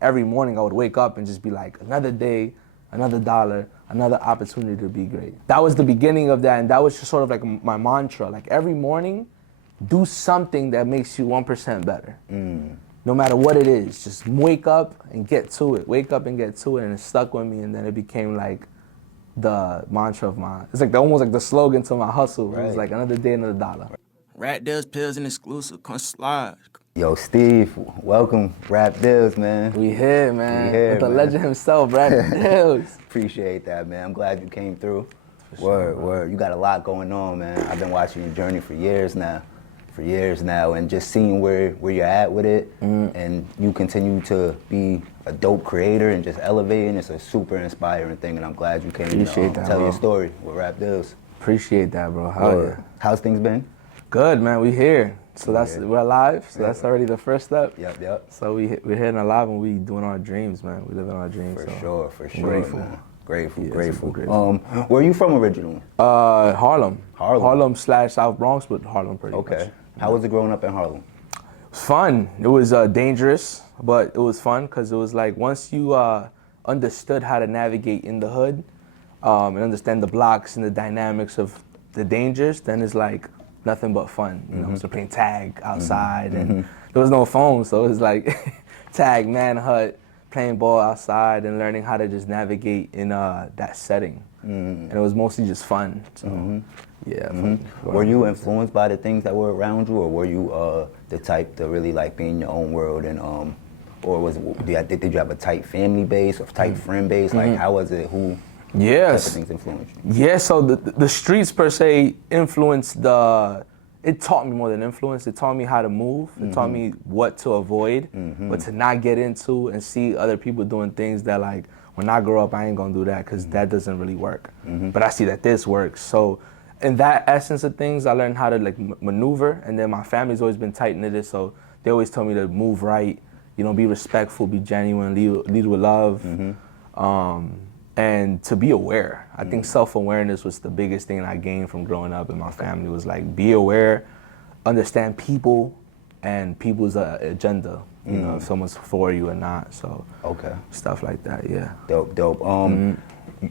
every morning I would wake up and just be like, another day, another dollar, another opportunity to be great. That was the beginning of that, and that was just sort of like my mantra. Like every morning, do something that makes you 1% better. No matter what it is, just wake up and get to it. Wake up and get to it, and it stuck with me, and then it became like the mantra of mine. It's like almost like the slogan to my hustle. Right. It was like another day, another dollar. RapDillz Exclusives, come slide. Yo, Steve, welcome, RapDillz, man. We here, man. We here, with the man. legend himself, RapDillz. Appreciate that, man. I'm glad you came through. Word. You got a lot going on, man. I've been watching your journey for years now. And just seeing where you're at with it, and you continue to be a dope creator and just elevating. It's a super inspiring thing, and I'm glad you came to tell your story with RapDillz. Appreciate that, bro. Hell yeah. How's things been? Good, man. We here. So we're alive. So that's already the first step. Yep. So we're here and alive, and we doing our dreams, man. We living our dreams. For sure. I'm grateful. Man. Grateful. Where are you from originally? Harlem. Harlem / South Bronx, but Harlem pretty much. Okay. How was it growing up in Harlem? It was fun. It was dangerous, but it was fun because it was like once you understood how to navigate in the hood and understand the blocks and the dynamics of the dangers, then it's like nothing but fun. You know, so playing tag outside, and there was no phone, so it was like tag, manhunt, playing ball outside, and learning how to just navigate in that setting. And it was mostly just fun. So, fun. Were you influenced by the things that were around you, or were you the type to really like be in your own world, and or did you have a tight family base or tight friend base? Like how was it? Who? Yes. Type of things influenced you? Yeah, so the streets per se influenced it taught me more than influence. It taught me how to move. It taught me what to avoid, but to not get into and see other people doing things that like, when I grow up, I ain't gonna do that because that doesn't really work. But I see that this works. So in that essence of things, I learned how to like maneuver, and then my family's always been tight-knitted, so they always told me to move right, you know, be respectful, be genuine, lead with love. And to be aware. I think self-awareness was the biggest thing I gained from growing up in my family, was like be aware, understand people and people's agenda, you know, if someone's for you or not. So stuff like that, yeah. Dope.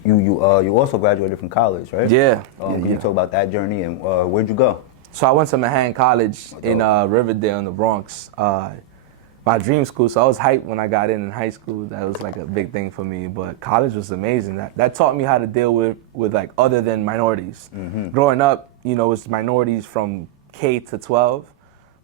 You also graduated from college, right? Yeah. Can you talk about that journey, and where'd you go? So I went to Manhattan College in Riverdale in the Bronx. My dream school, so I was hyped when I got in high school. That was like a big thing for me, but college was amazing. That taught me how to deal with like other than minorities. Growing up, you know, it's minorities from K to 12,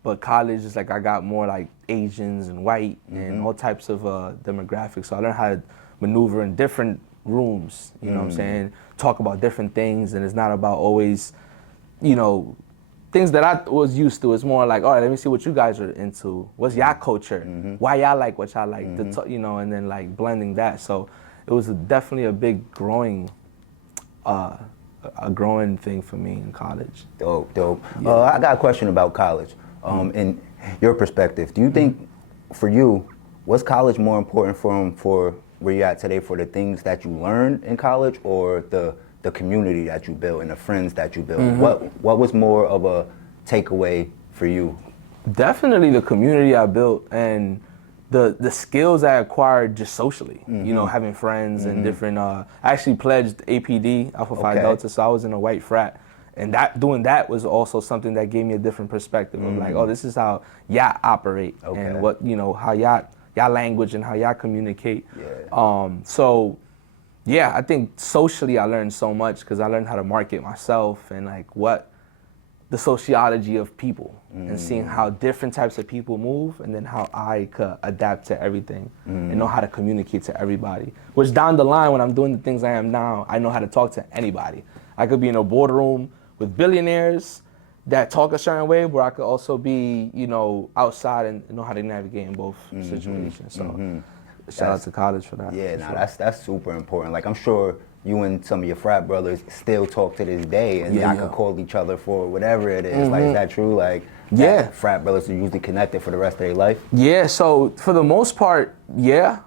but college is like I got more like Asians and white and all types of demographics. So I learned how to maneuver in different rooms, you know what I'm saying? Talk about different things, and it's not about always, you know, things that I was used to. It's more like, all right, let me see what you guys are into. What's y'all culture? Why y'all like what y'all like? You know, and then like blending that. So it was definitely a big growing thing for me in college. Dope. Yeah. I got a question about college. In your perspective, do you think, for you, was college more important for where you're at today, for the things that you learned in college, or the community that you built and the friends that you built? What was more of a takeaway for you? Definitely the community I built and the skills I acquired just socially. You know, having friends and different. I actually pledged APD, Alpha Phi Delta, so I was in a white frat, and doing that was also something that gave me a different perspective of like, oh, this is how y'all operate and what, you know, how y'all language and how y'all communicate. So. Yeah, I think socially I learned so much because I learned how to market myself and like what the sociology of people and seeing how different types of people move, and then how I could adapt to everything and know how to communicate to everybody. Which down the line, when I'm doing the things I am now, I know how to talk to anybody. I could be in a boardroom with billionaires that talk a certain way, where I could also be, you know, outside and know how to navigate in both situations. So. Shout out to college for that. Yeah, that's super important. Like, I'm sure you and some of your frat brothers still talk to this day, and y'all can call each other for whatever it is. Like, is that true? Like, frat brothers are usually connected for the rest of their life? Yeah, so for the most part, yeah.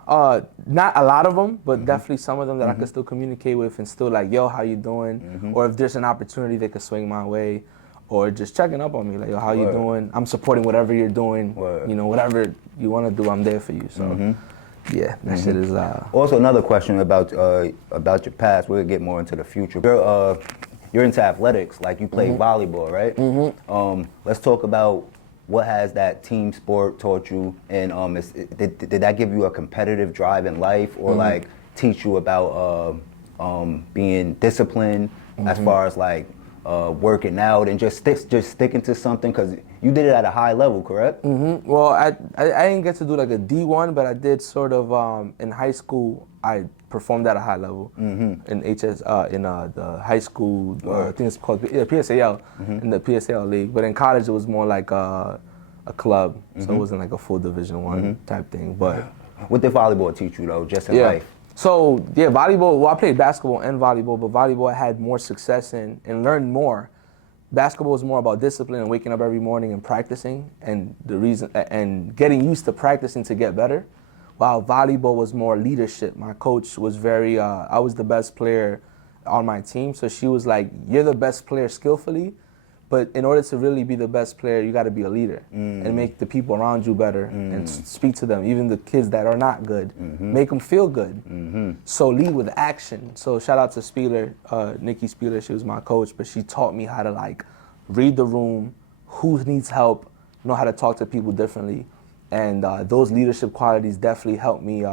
Not a lot of them, but definitely some of them that I can still communicate with and still like, yo, how you doing? Or if there's an opportunity, they could swing my way. Or just checking up on me, like, yo, how you doing? I'm supporting whatever you're doing. You know, whatever you want to do, I'm there for you. So. yeah, that shit is. Also, another question about your past. We'll get more into the future. You're into athletics, like you play volleyball, right? Let's talk about what has that team sport taught you, and did that give you a competitive drive in life, or like teach you about being disciplined as far as like working out and just sticking to something, because you did it at a high level, correct? Well, I didn't get to do like a D1, but I did sort of in high school. I performed at a high level in the high school. I think it's called PSAL in the PSAL league. But in college, it was more like a club, so it wasn't like a full Division I type thing. But what did volleyball teach you though, just in life? So yeah, volleyball. Well, I played basketball and volleyball, but volleyball I had more success in and learned more. Basketball is more about discipline and waking up every morning and practicing, and and getting used to practicing to get better. While volleyball was more leadership. My coach was very. I was the best player on my team, so she was like, "You're the best player skillfully, but in order to really be the best player, you got to be a leader and make the people around you better and speak to them, even the kids that are not good, make them feel good. So lead with action." So shout out to Spieler, Nikki Spieler. She was my coach, but she taught me how to like read the room, who needs help, know how to talk to people differently, and those leadership qualities definitely helped me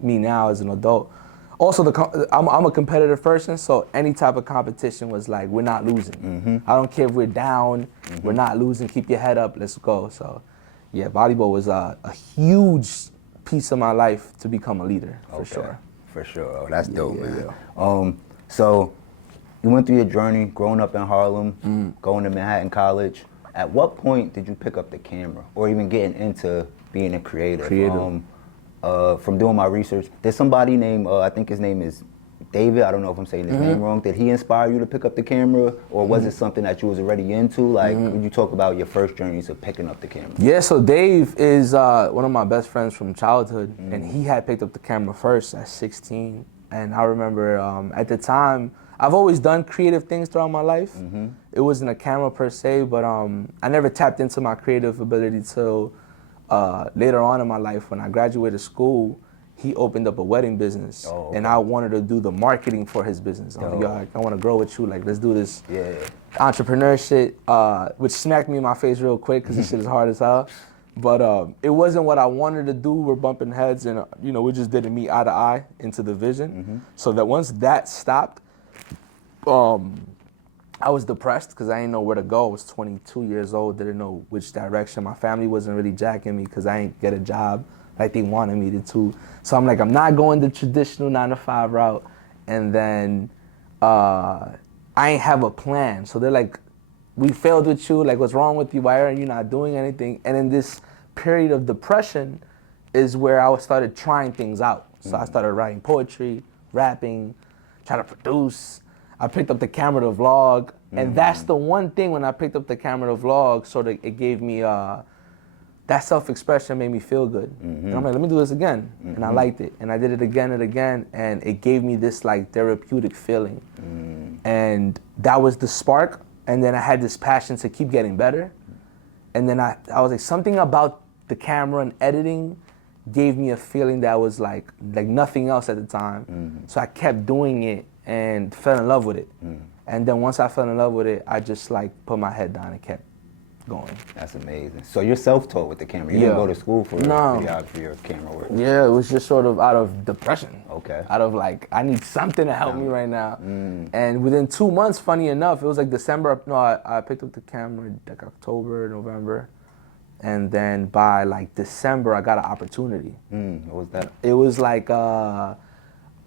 me now as an adult. Also, I'm a competitive person, so any type of competition was like, we're not losing. I don't care if we're down, we're not losing, keep your head up, let's go. So yeah, volleyball was a huge piece of my life to become a leader, for sure. For sure. Oh, that's dope, man. So you went through your journey growing up in Harlem, going to Manhattan College. At what point did you pick up the camera, or even getting into being a creative? From doing my research, there's somebody named, I think his name is David, I don't know if I'm saying his name wrong. Did he inspire you to pick up the camera, or was it something that you was already into? Like, would you talk about your first journeys of picking up the camera? Yeah, so Dave is one of my best friends from childhood, and he had picked up the camera first at 16. And I remember at the time, I've always done creative things throughout my life. It wasn't a camera per se, but I never tapped into my creative ability till later on in my life. When I graduated school, he opened up a wedding business, and I wanted to do the marketing for his business. I was like, I want to grow with you. Like, let's do this entrepreneur shit, which smacked me in my face real quick because this shit is hard as hell. But it wasn't what I wanted to do. We're bumping heads, and we just didn't meet eye to eye into the vision. So that once that stopped, I was depressed because I didn't know where to go. I was 22 years old, didn't know which direction. My family wasn't really jacking me because I didn't get a job like they wanted me to. So I'm like, I'm not going the traditional 9-to-5 route. And then I ain't have a plan. So they're like, we failed with you. Like, what's wrong with you? Why are you not doing anything? And in this period of depression is where I started trying things out. So I started writing poetry, rapping, trying to produce. I picked up the camera to vlog, and that's the one thing when I picked up the camera to vlog, sort of it gave me, that self-expression made me feel good. And I'm like, let me do this again. And I liked it. And I did it again and again, and it gave me this like therapeutic feeling. And that was the spark. And then I had this passion to keep getting better. And then I was like, something about the camera and editing gave me a feeling that was like nothing else at the time. So I kept doing it and fell in love with it. And then once I fell in love with it, I just like put my head down and kept going. That's amazing. So you're self-taught with the camera. You didn't go to school for videography or camera work. Yeah, it was just sort of out of depression. Okay. Out of like, I need something to help me right now. And within 2 months, funny enough, it was like December. No, I picked up the camera like October, November. And then by like December, I got an opportunity. What was that? It was like,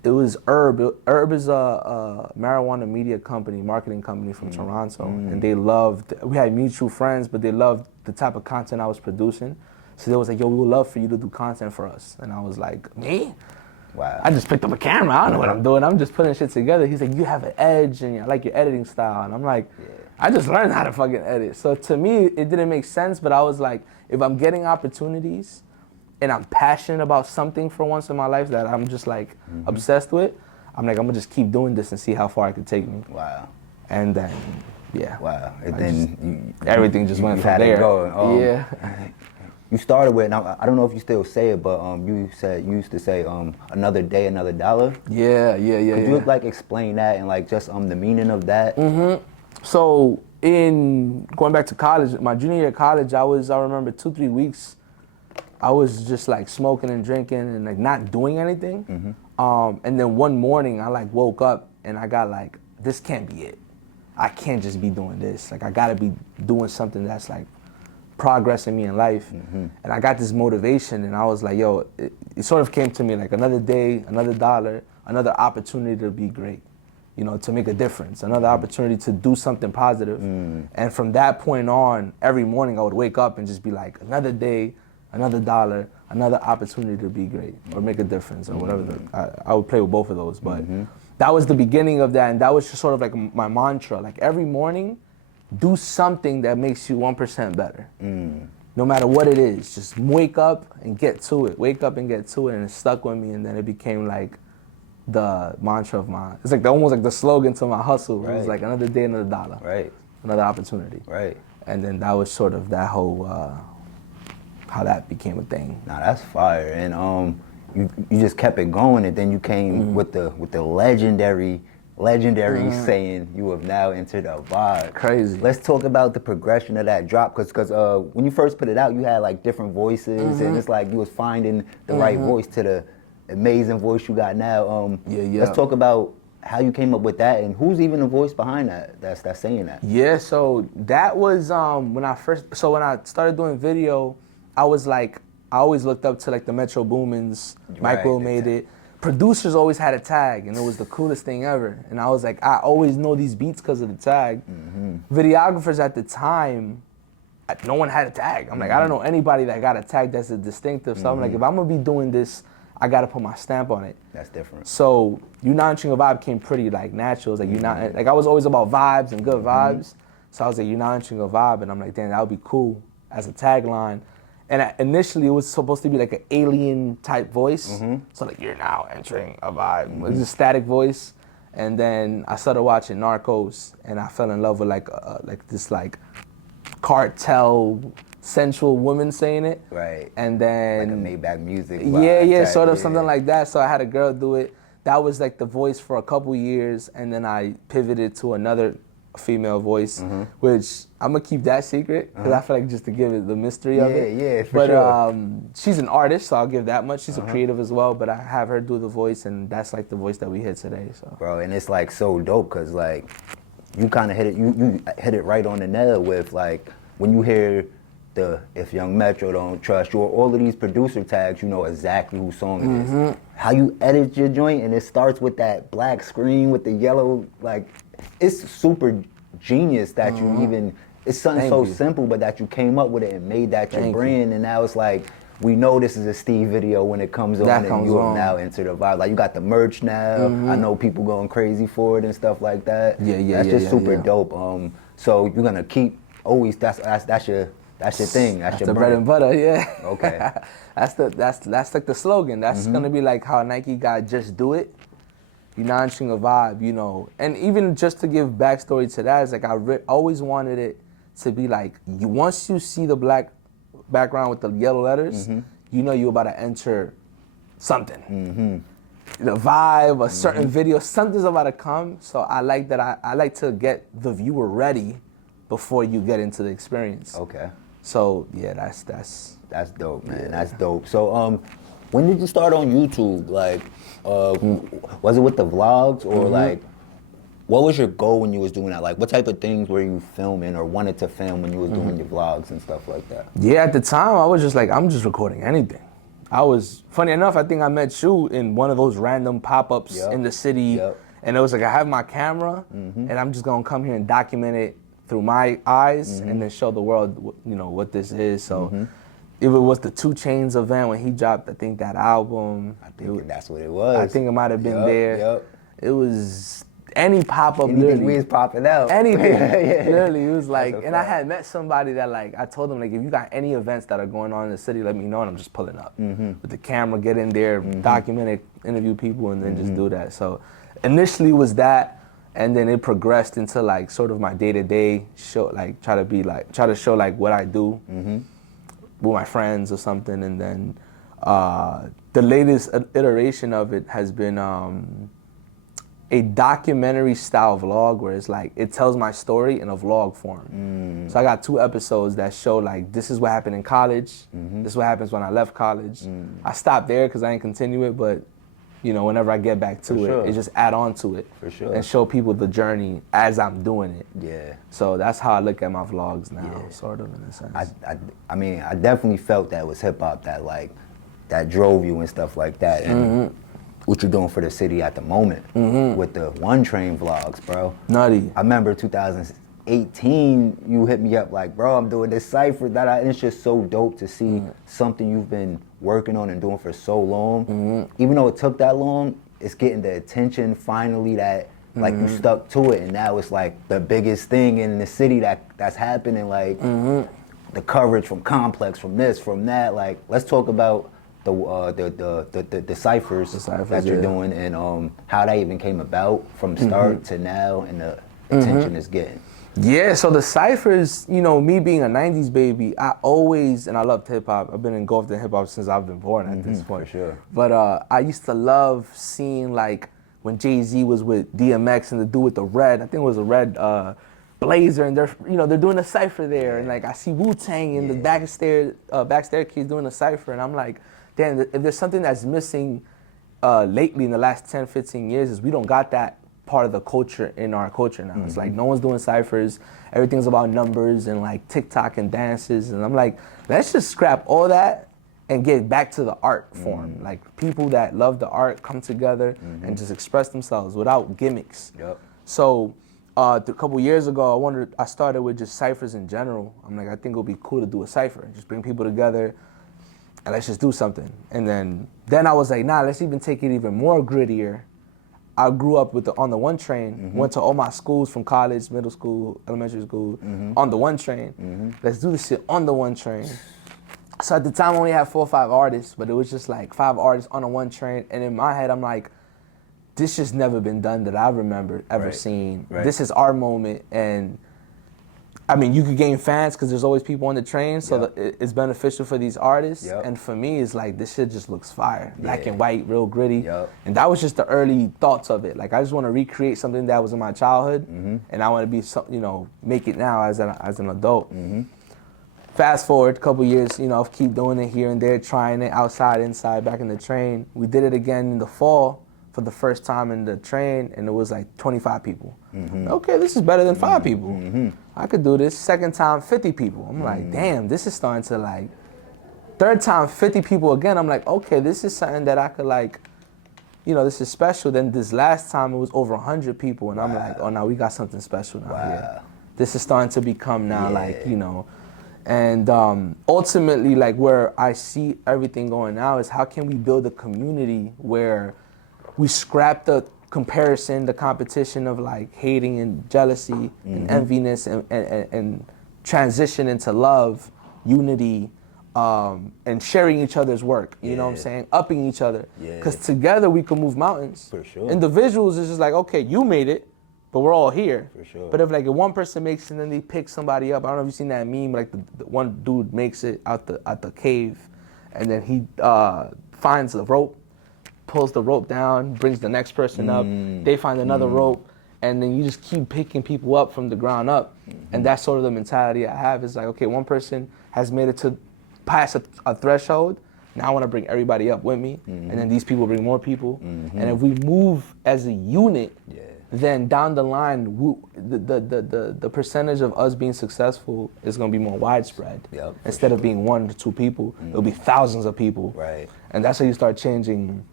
it was Herb. Herb is a marijuana media company, marketing company from Toronto. And they loved, we had mutual friends, but they loved the type of content I was producing. So they was like, yo, we would love for you to do content for us. And I was like, me? Wow. I just picked up a camera. I don't know what I'm doing. I'm just putting shit together. He's like, you have an edge and I like your editing style. And I'm like, I just learned how to fucking edit. So to me, it didn't make sense, but I was like, if I'm getting opportunities and I'm passionate about something for once in my life that I'm just like obsessed with, I'm like, I'm gonna just keep doing this and see how far it could take me. Wow. And then, yeah. Wow. And then everything just went from there. You you started with, and I don't know if you still say it, but you used to say another day, another dollar. Yeah. Could you like explain that and like just the meaning of that? So in going back to college, my junior year of college, I remember 2-3 weeks, I was just like smoking and drinking and like not doing anything. And then one morning I like woke up and I got like, this can't be it. I can't just be doing this. Like I gotta be doing something that's like progressing me in life. And I got this motivation and I was like, yo, it sort of came to me like another day, another dollar, another opportunity to be great, you know, to make a difference, another opportunity to do something positive. And from that point on, every morning I would wake up and just be like, another day, another dollar, another opportunity to be great or make a difference or whatever. I would play with both of those, but that was the beginning of that, and that was just sort of like my mantra. Like every morning, do something that makes you 1% better. No matter what it is, just wake up and get to it. Wake up and get to it, and it stuck with me, and then it became like the mantra of mine. It's like almost like the slogan to my hustle. Right. It was like another day, another dollar. Right. Another opportunity. Right. And then that was sort of that whole, how that became a thing. Nah, that's fire. And you just kept it going, and then you came with the legendary saying, you have now entered a vibe. Crazy. Let's talk about the progression of that drop, because when you first put it out, you had like different voices, and it's like you was finding the right voice to the amazing voice you got now. Let's talk about how you came up with that, and who's even the voice behind that that's saying that. Yeah, so that was when I started doing video, I was like, I always looked up to like the Metro Boomins, Mike Will made it. Producers always had a tag, and it was the coolest thing ever. And I was like, I always know these beats because of the tag. Videographers at the time, no one had a tag. I'm like, I don't know anybody that got a tag that's a distinctive. So I'm like, if I'm gonna be doing this, I gotta put my stamp on it. That's different. So You Not Entering a Vibe came pretty like natural. It was like I was always about vibes and good vibes. So I was like, You Not Entering a Vibe, and I'm like, damn, that would be cool as a tagline. And initially, it was supposed to be like an alien type voice. So like, you're now entering a vibe. It was a static voice. And then I started watching Narcos, and I fell in love with like this like cartel sensual woman saying it. Right. And then like a Maybach music. Yeah, sort of something like that. So I had a girl do it. That was like the voice for a couple years, and then I pivoted to another female voice, which I'm gonna keep that secret because I feel like just to give it the mystery of it. Yeah, for sure. But she's an artist, so I'll give that much. She's a creative as well, but I have her do the voice, and that's like the voice that we hit today. So, bro, and it's like so dope because like you kind of hit it. You hit it right on the nail with like when you hear the If Young Metro Don't Trust You or all of these producer tags, you know exactly whose song it is. How you edit your joint, and it starts with that black screen with the yellow like. It's super genius that you even, it's something so simple, but that you came up with it and made that your brand, and now it's like, we know this is a Steve video when it comes on, and you have now entered the vibe. Like, you got the merch now, I know people going crazy for it and stuff like that. That's just super dope. So you're gonna keep, always, that's your thing, that's your the bread and butter, yeah. Okay. That's like the slogan. That's gonna be like how Nike got Just Do It. You're Not Entering a Vibe, you know. And even just to give backstory to that, is like I always wanted it to be like, once you see the black background with the yellow letters, you know you're about to enter something. The vibe, a certain video, something's about to come. So I like that. I like to get the viewer ready before you get into the experience. Okay. So yeah, that's dope, man. Yeah. That's dope. So when did you start on YouTube? Like, was it with the vlogs or like, what was your goal when you was doing that? Like, what type of things were you filming or wanted to film when you was doing your vlogs and stuff like that? Yeah, at the time I was just like, I'm just recording anything. Funny enough, I think I met you in one of those random pop-ups in the city, and it was like, I have my camera, and I'm just gonna come here and document it through my eyes, and then show the world, you know, what this is. So. If it was the 2 Chainz event when he dropped, I think, that album. I think that's what it was. I think it might have been there. It was any pop-up, literally. We was popping out. Anything. Literally, it was like, and I had met somebody that like, I told them like, if you got any events that are going on in the city, let me know, and I'm just pulling up. With the camera, get in there, document it, interview people, and then just do that. So initially was that, and then it progressed into like sort of my day-to-day show, like try to show like what I do. with my friends or something, and then the latest iteration of it has been a documentary style vlog where it's like it tells my story in a vlog form. So I got 2 episodes that show like this is what happened in college, this is what happens when I left college. I stopped there because I didn't continue it, but you know, whenever I get back to it, it just add on to it and show people the journey as I'm doing it. Yeah. So that's how I look at my vlogs now, sort of in a sense. I mean, I definitely felt that was hip hop that drove you and stuff like that. And what you're doing for the city at the moment with the One Train vlogs, bro. Nutty. I remember 2018, you hit me up like, bro, I'm doing this cypher. And it's just so dope to see something you've been working on and doing for so long. Even though it took that long, it's getting the attention finally that like you stuck to it, and now it's like the biggest thing in the city that's happening. Like the coverage from Complex, from this, from that. Like, let's talk about the ciphers that you're doing, and how that even came about from start to now, and the attention it's getting. Yeah, so the ciphers, you know, me being a 90s baby, I loved hip hop. I've been engulfed in hip hop since I've been born at this point. For sure. But I used to love seeing like when Jay-Z was with DMX and the dude with the red, I think it was a red blazer, and they're doing a cypher there, and like I see Wu-Tang in the back staircase doing a cypher, and I'm like, damn, if there's something that's missing lately in the last 10, 15 years is we don't got that part of the culture in our culture now. It's like no one's doing ciphers, everything's about numbers and like TikTok and dances, and I'm like, let's just scrap all that and get back to the art form. Like people that love the art come together and just express themselves without gimmicks. So a couple years ago, I started with just ciphers in general. I'm like, I think it would be cool to do a cipher, just bring people together and let's just do something. And then I was like, nah, let's even take it even more grittier. I grew up on the one train, went to all my schools from college, middle school, elementary school, on the one train. Let's do this shit on the one train. So at the time I only had 4 or 5 artists, but it was just like 5 artists on a one train. And in my head, I'm like, this just never been done that I remember ever seeing. This is our moment. And I mean, you could gain fans because there's always people on the train, so it's beneficial for these artists. And for me, it's like, this shit just looks fire. Black and white, real gritty. And that was just the early thoughts of it. Like, I just want to recreate something that was in my childhood, and I want to be, make it now as an adult. Fast forward a couple years, I'll keep doing it here and there, trying it outside, inside, back in the train. We did it again in the fall for the first time in the train, and it was like 25 people. Okay, this is better than 5 people. I could do this. Second time, 50 people. I'm like, damn, this is starting to like, third time, 50 people again. I'm like, okay, this is something that I could like, this is special. Then this last time it was over 100 people, and I'm like, oh, now we got something special now here. This is starting to become now like, and ultimately, like where I see everything going now is how can we build a community where we scrap the comparison, the competition of like hating and jealousy and enviness, and transition into love, unity, and sharing each other's work. You know what I'm saying? Upping each other. Because together we can move mountains. For sure. Individuals is just like, okay, you made it, but we're all here. For sure. But if like if one person makes it and then they pick somebody up, I don't know if you've seen that meme, like the one dude makes it out the cave, and then he finds the rope, pulls the rope down, brings the next person up, they find another rope, and then you just keep picking people up from the ground up. And that's sort of the mentality I have. Is like, okay, one person has made it to past a threshold, now I want to bring everybody up with me, and then these people bring more people. And if we move as a unit, then down the line, the percentage of us being successful is going to be more widespread. Instead of being 1 to 2 people, it'll be thousands of people. And that's how you start changing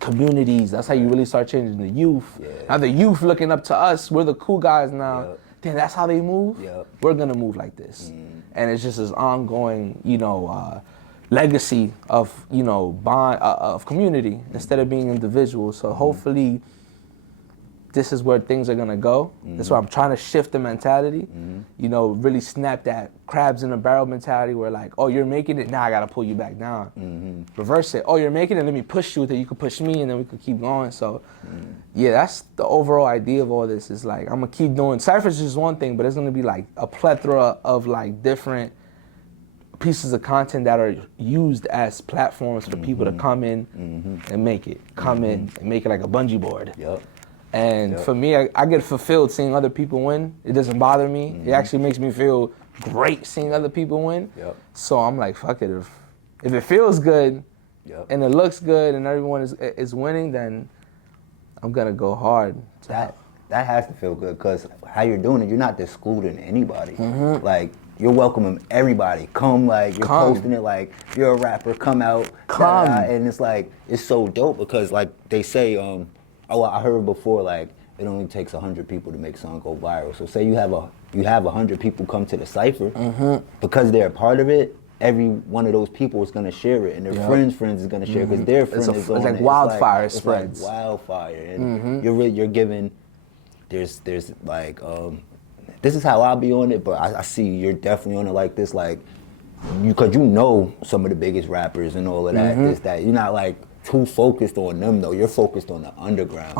communities. That's how you really start changing the youth. Now the youth looking up to us, we're the cool guys now. Then that's how they move. We're going to move like this. And it's just this ongoing, legacy of, bond, of community instead of being individuals. So hopefully this is where things are gonna go. That's why I'm trying to shift the mentality, really snap that crabs in a barrel mentality where like, oh, you're making it, now I gotta pull you back down. Reverse it, oh, you're making it, let me push you until you can push me, and then we can keep going. So yeah, that's the overall idea of all this. Is like, I'm gonna keep doing, cyphers is just one thing, but it's gonna be like a plethora of like different pieces of content that are used as platforms for people to come in and make it. Come in and make it like a bungee board. Yep. And for me, I get fulfilled seeing other people win. It doesn't bother me. It actually makes me feel great seeing other people win. Yep. So I'm like, fuck it. If it feels good and it looks good and everyone is winning, then I'm gonna go hard. That has to feel good, because how you're doing it, you're not excluding anybody. Like, you're welcoming everybody. Come, like, you're posting it like you're a rapper. Come out. Come. And it's like, it's so dope, because like they say, I heard before, like, it only takes 100 people to make a song go viral. So say you have 100 people come to the cypher, because they're a part of it, every one of those people is gonna share it, and their friends is gonna share it, because their friends is going. It's like wildfire. It spreads. It's like wildfire, and you're giving. There's like this is how I'll be on it, but I see you're definitely on it like this, like because you know some of the biggest rappers and all of that. This that you're not like too focused on them though. You're focused on the underground.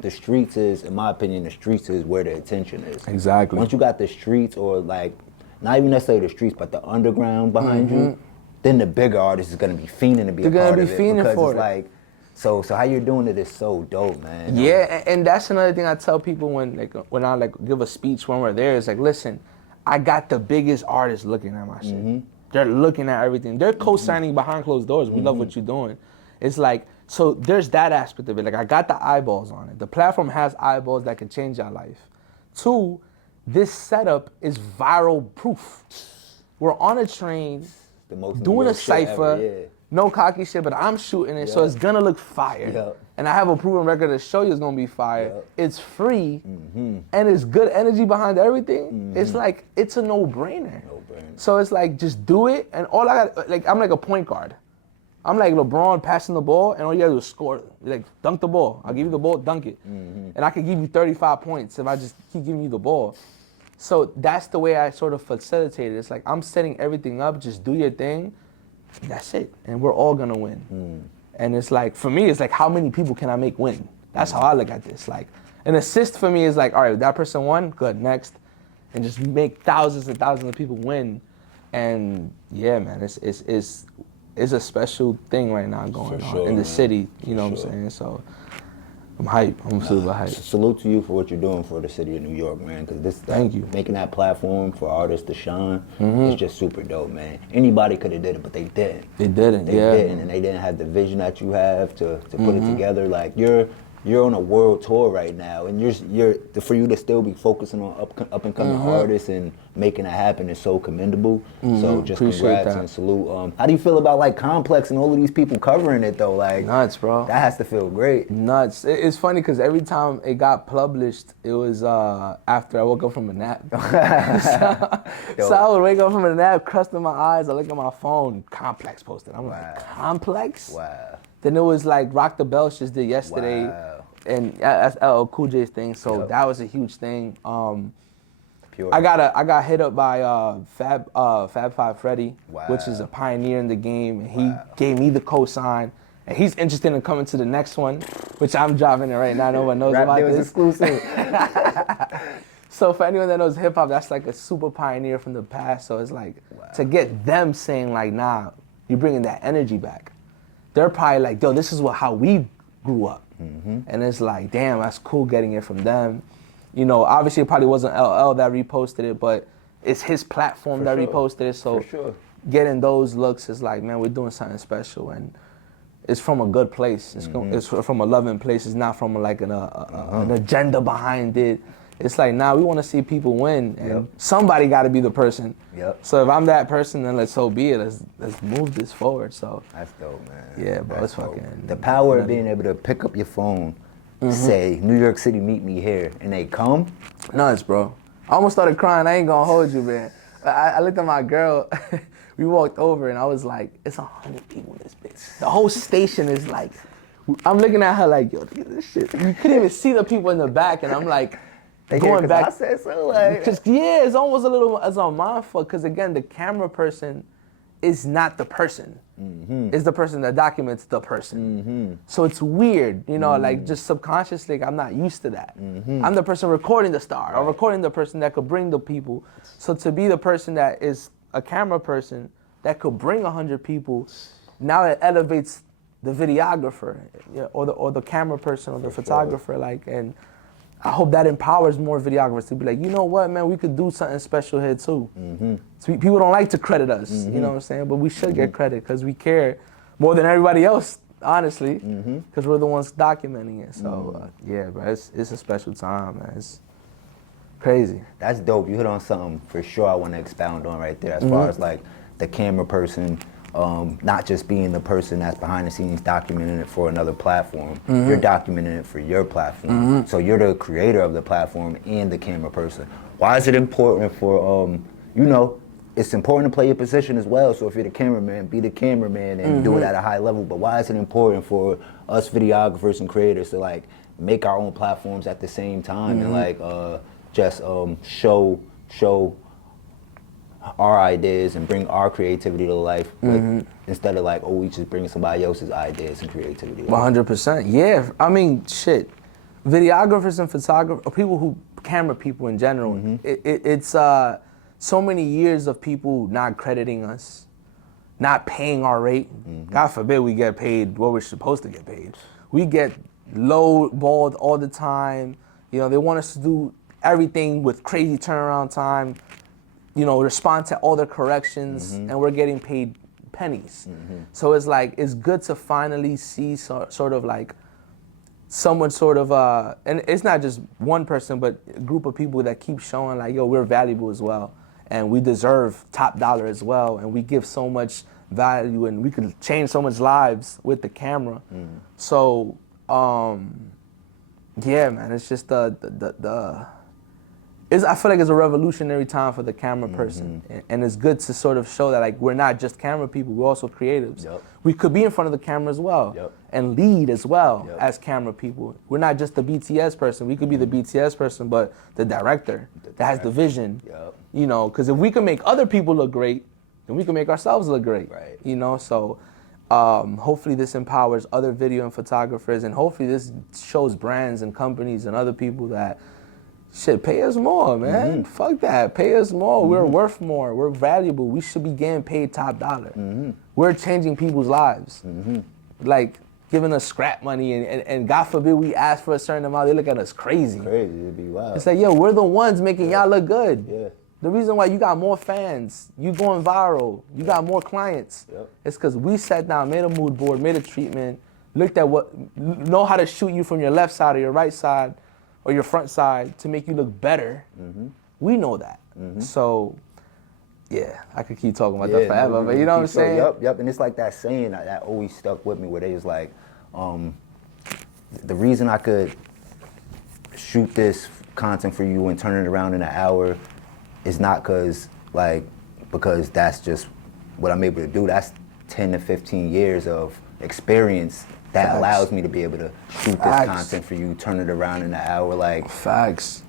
The streets is, in my opinion, the streets is where the attention is. Exactly. Once you got the streets, or like, not even necessarily the streets, but the underground behind you, then the bigger artists is gonna be fiending to be a part of it. They're gonna be fiending for it. Like, so how you're doing it is so dope, man. Yeah, and that's another thing I tell people when I like give a speech when we're there. It's like, listen, I got the biggest artists looking at my shit. They're looking at everything. They're co-signing behind closed doors. We love what you're doing. It's like, so there's that aspect of it. Like, I got the eyeballs on it. The platform has eyeballs that can change your life. 2, this setup is viral proof. We're on a train, doing a cypher, no cocky shit, but I'm shooting it, so it's gonna look fire. And I have a proven record to show you it's gonna be fire. It's free, and it's good energy behind everything. It's like, it's a no-brainer. So it's like, just do it, and all I got, like, I'm like a point guard. I'm like LeBron passing the ball, and all you gotta do is score. Like, dunk the ball. I'll give you the ball, dunk it. And I can give you 35 points if I just keep giving you the ball. So that's the way I sort of facilitate it. It's like, I'm setting everything up, just do your thing, that's it. And we're all gonna win. And it's like, for me, it's like, how many people can I make win? That's how I look at this. Like, an assist for me is like, all right, that person won, good, next. And just make thousands and thousands of people win. And yeah, man, it's a special thing right now going on in the city, you know what I'm saying? So I'm hype. I'm super hype. Salute to you for what you're doing for the city of New York, man. Because Thank you. Making that platform for artists to shine is just super dope, man. Anybody could have did it, but they didn't. They didn't, They didn't, and they didn't have the vision that you have to put it together. Like, you're on a world tour right now, and you're for you to still be focusing on up and coming artists and making it happen is so commendable. So just congrats and salute. How do you feel about like Complex and all of these people covering it though? Like, nuts, bro. That has to feel great. Nuts. It's funny because every time it got published, it was after I woke up from a nap. so I would wake up from a nap, crusting my eyes, I look at my phone, Complex posted. I'm like, Complex? Wow. Then it was like Rock the Bells just did yesterday. Wow. And that's LL Cool J's thing, so that was a huge thing. Pure. I got hit up by Fab Five Freddy, Wow. which is a pioneer in the game, and he gave me the cosign, and he's interested in coming to the next one, which I'm dropping it right now. No one knows about RapDillz this. Exclusive. So for anyone that knows hip hop, that's like a super pioneer from the past. So it's like to get them saying like, nah, you're bringing that energy back. They're probably like, yo, this is how we grew up. And it's like, damn, that's cool getting it from them. You know, obviously it probably wasn't LL that reposted it, but it's his platform that reposted it. So getting those looks is like, man, we're doing something special, and it's from a good place. It's from a loving place. It's not from like an agenda behind it. It's like, now we want to see people win, and somebody got to be the person. So if I'm that person, then so be it. Let's move this forward. So that's dope, man. Yeah, bro, that's it's fucking the power of being able to pick up your phone, say New York City, meet me here, and they come. Nuts, bro. I almost started crying. I ain't gonna hold you, man. I looked at my girl. We walked over, and I was like, it's 100 people in this bitch. The whole station is like, I'm looking at her like, yo, look at this shit. You couldn't even see the people in the back, and I'm like, going back. I said so, like. It's almost a little as a mindfuck, because again, the camera person is not the person. It's the person that documents the person. So it's weird, you know, like just subconsciously, like, I'm not used to that. I'm the person recording the star, or recording the person that could bring the people. So to be the person that is a camera person that could bring 100 people, now it elevates the videographer, or the camera person, or the photographer, like, and I hope that empowers more videographers to be like, you know what, man, we could do something special here too. So people don't like to credit us, you know what I'm saying? But we should get credit because we care more than everybody else, honestly, because we're the ones documenting it. So yeah, bro, it's a special time, man. It's crazy. That's dope. You hit on something for sure I want to expound on right there as far as like the camera person, not just being the person that's behind the scenes documenting it for another platform. You're documenting it for your platform. So you're the creator of the platform and the camera person. Why is it important for, you know, it's important to play your position as well. So if you're the cameraman, be the cameraman and do it at a high level. But why is it important for us videographers and creators to like make our own platforms at the same time and like just show our ideas and bring our creativity to life instead of like, oh, we just bring somebody else's ideas and creativity. 100%. Yeah, I mean, shit. Videographers and photographers, or people who, camera people in general, it's so many years of people not crediting us, not paying our rate. God forbid we get paid what we're supposed to get paid. We get low-balled all the time. You know, they want us to do everything with crazy turnaround time, you know, respond to all the corrections, and we're getting paid pennies. So it's like, it's good to finally see sort of like someone sort of, and it's not just one person, but a group of people that keep showing like, yo, we're valuable as well, and we deserve top dollar as well, and we give so much value, and we can change so much lives with the camera. So, yeah, man, it's just I feel like it's a revolutionary time for the camera person, and it's good to sort of show that like we're not just camera people, we're also creatives. We could be in front of the camera as well, and lead as well as camera people. We're not just the BTS person. We could be the BTS person, but the director that has the vision. You know, because if we can make other people look great, then we can make ourselves look great. You know, so hopefully this empowers other video and photographers, and hopefully this shows brands and companies and other people that, shit, pay us more, man. Fuck that. Pay us more. We're worth more. We're valuable. We should be getting paid top dollar. We're changing people's lives. Like, giving us scrap money, and God forbid we ask for a certain amount, they look at us crazy. It'd be wild. It's like, yo, we're the ones making y'all look good. The reason why you got more fans, you going viral, you got more clients, it's because we sat down, made a mood board, made a treatment, looked at know how to shoot you from your left side or your right side, or your front side to make you look better. We know that. So, yeah, I could keep talking about that forever, but you know what I'm saying? Yep, and it's like that saying that always stuck with me where they was like, the reason I could shoot this content for you and turn it around in an hour is not because that's just what I'm able to do. That's 10 to 15 years of experience that allows me to be able to shoot this content for you, turn it around in an hour. Like,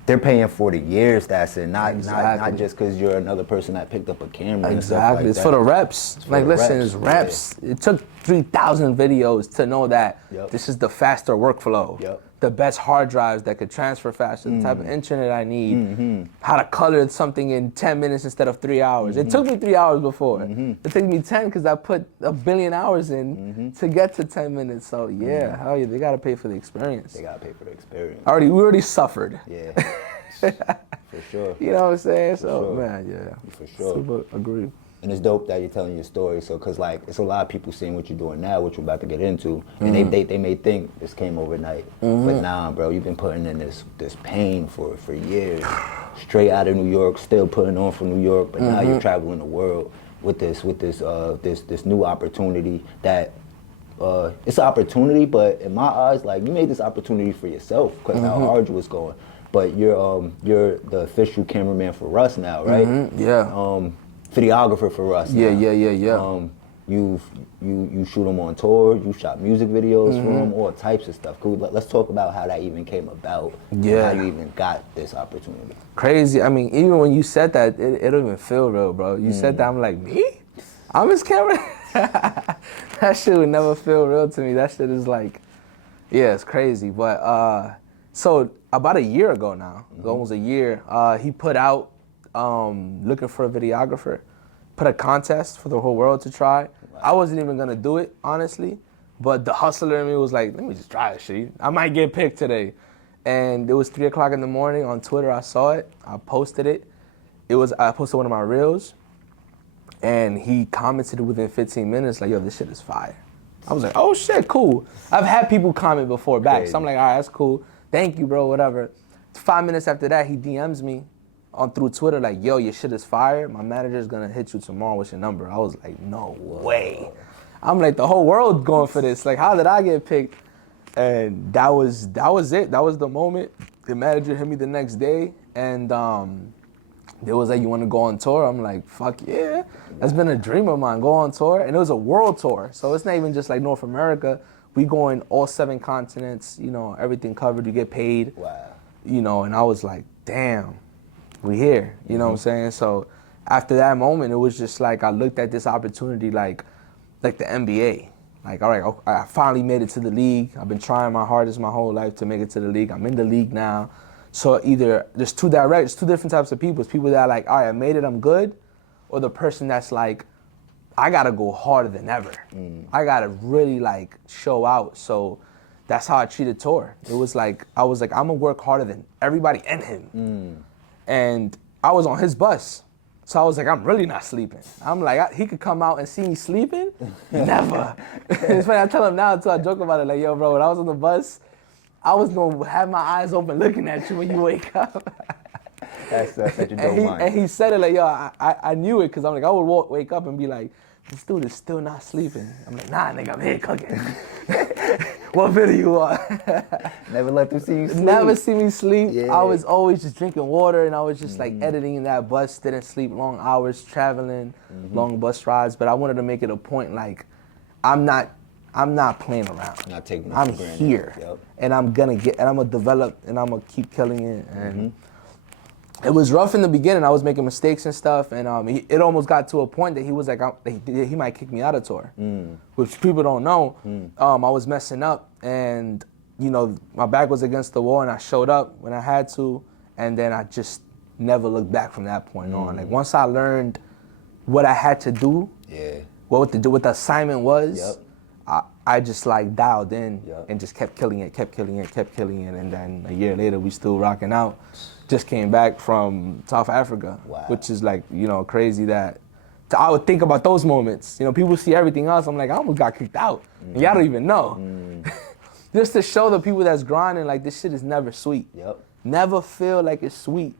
they're paying for the years that's in, not just because you're another person that picked up a camera. And stuff like it's that. For the reps. Like, listen, it's reps. It took 3,000 videos to know that this is the faster workflow. The best hard drives that could transfer faster, the type of internet I need, how to color something in 10 minutes instead of 3 hours. It took me 3 hours before. It took me 10 because I put a billion hours in to get to 10 minutes. So yeah, hell yeah, they gotta pay for the experience. They gotta pay for the experience. We already suffered. Yeah, for sure. You know what I'm saying? For sure. Man, yeah. For sure. Super agree. And it's dope that you're telling your story. So, cause like, it's a lot of people seeing what you're doing now, what you're about to get into, and they may think this came overnight, but nah, bro, you've been putting in this pain for years, straight out of New York, still putting on for New York, but now you're traveling the world with this new opportunity that. It's an opportunity, but in my eyes, like, you made this opportunity for yourself because how hard you was going. But you're the official cameraman for Russ now, right? Videographer for Russ. Yeah. You shoot them on tour. You shot music videos for them, all types of stuff. Cool. Let's talk about how that even came about. Yeah. And how you even got this opportunity. Crazy. I mean, even when you said that, it don't even feel real, bro. You said that, I'm like, me? I'm his camera. That shit would never feel real to me. That shit is like, yeah, it's crazy. But so about a year ago now, almost a year, he put out looking for a videographer. put a contest for the whole world to try. Wow. I wasn't even gonna do it, honestly, but the hustler in me was like, let me just try this shit. I might get picked today. And it was 3 o'clock in the morning on Twitter. I saw it. I posted it. I posted one of my reels, and he commented within 15 minutes like, yo, this shit is fire. I was like, oh shit, cool. I've had people comment before back, so I'm like, all right, that's cool. Thank you, bro, whatever. 5 minutes after that, he DMs me through Twitter like, yo, your shit is fire. My manager's gonna hit you tomorrow with your number. I was like, no way. I'm like, the whole world going for this. Like, how did I get picked? And that was it. That was the moment. The manager hit me the next day, and it was like, you want to go on tour? I'm like, fuck yeah. That's been a dream of mine, go on tour. And it was a world tour, so it's not even just like North America. We going all 7 continents, you know, everything covered, you get paid. Wow. You know, and I was like, damn, we here, you know what I'm saying? So after that moment, it was just like, I looked at this opportunity like the NBA. Like, all right, I finally made it to the league. I've been trying my hardest my whole life to make it to the league. I'm in the league now. So either there's two different types of people. It's people that are like, all right, I made it, I'm good. Or the person that's like, I gotta go harder than ever. I gotta really like show out. So that's how I treated tour. It was like, I was like, I'm gonna work harder than everybody and him. And I was on his bus. So I was like, I'm really not sleeping. I'm like, he could come out and see me sleeping? Never. It's funny, I tell him now, too, I joke about it, like, yo, bro, when I was on the bus, I was gonna have my eyes open looking at you when you wake up. That's such a dope mind. And he said it like, yo, I knew it, because I'm like, I would wake up and be like, this dude is still not sleeping. I'm like, nah, nigga, I'm here cooking. What video you want? Never let them see you sleep. Never see me sleep. Yeah. I was always just drinking water, and I was just like editing in that bus, didn't sleep, long hours traveling, long bus rides. But I wanted to make it a point like, I'm not playing around. Not taking it I'm for granted. here, and I'm gonna develop, and I'm gonna keep killing it. And it was rough in the beginning. I was making mistakes and stuff, and it almost got to a point that he was like, he might kick me out of tour, which people don't know. I was messing up, and you know, my back was against the wall, and I showed up when I had to, and then I just never looked back from that point on. Like, once I learned what I had to do, what the assignment was, I just like dialed in and just kept killing it, and then a year later we still rocking out. Just came back from South Africa, which is like, you know, crazy that I would think about those moments. You know, people see everything else. I'm like, I almost got kicked out. And y'all don't even know. Just to show the people that's grinding, like, this shit is never sweet. Never feel like it's sweet.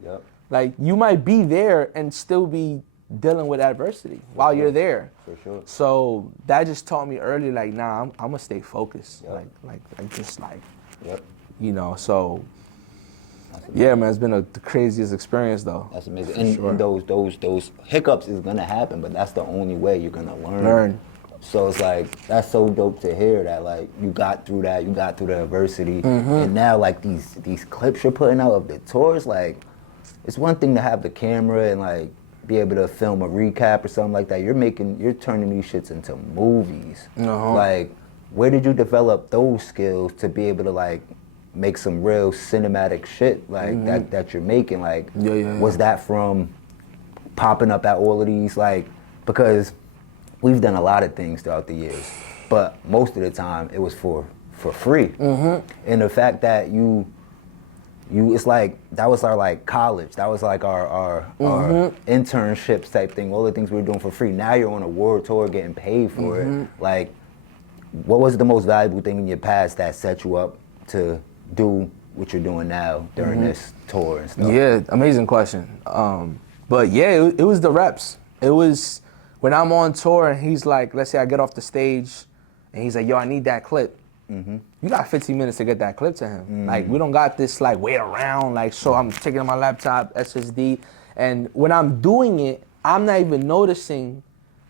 Like, you might be there and still be dealing with adversity while you're there. For sure. So that just taught me early, like, nah, I'm gonna stay focused. You know, so. Yeah, man, it's been the craziest experience, though. That's amazing. And those hiccups is gonna happen, but that's the only way you're gonna learn. So it's like, that's so dope to hear that, like, you got through that, you got through the adversity, and now like these clips you're putting out of the tours, like, it's one thing to have the camera and like be able to film a recap or something like that. You're turning these shits into movies. Like, where did you develop those skills to be able to like make some real cinematic shit like that you're making? Like, was that from popping up at all of these, like, because we've done a lot of things throughout the years, but most of the time it was for free. And the fact that you it's like, that was our like college, that was like our internships type thing, all the things we were doing for free. Now you're on a world tour getting paid for it. Like, what was the most valuable thing in your past that set you up to do what you're doing now during this tour and stuff? Yeah, amazing question. But yeah, it was the reps. It was when I'm on tour and he's like, let's say I get off the stage and he's like, yo, I need that clip. You got 15 minutes to get that clip to him. Like, we don't got this like wait around, like, so I'm taking my laptop, SSD, and when I'm doing it, I'm not even noticing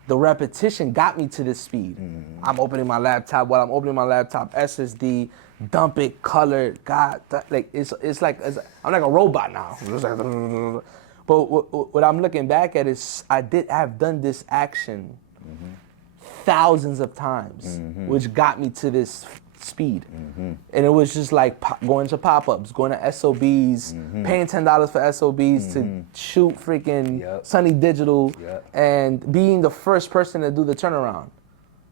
the repetition got me to this speed. I'm opening my laptop, while I'm opening my laptop, SSD, dump it, color, like, it's I'm like a robot now. But what I'm looking back at is I've done this action thousands of times, which got me to this speed. And it was just like going to pop-ups, going to SOBs, paying $10 for SOBs to shoot freaking Sunny Digital and being the first person to do the turnaround.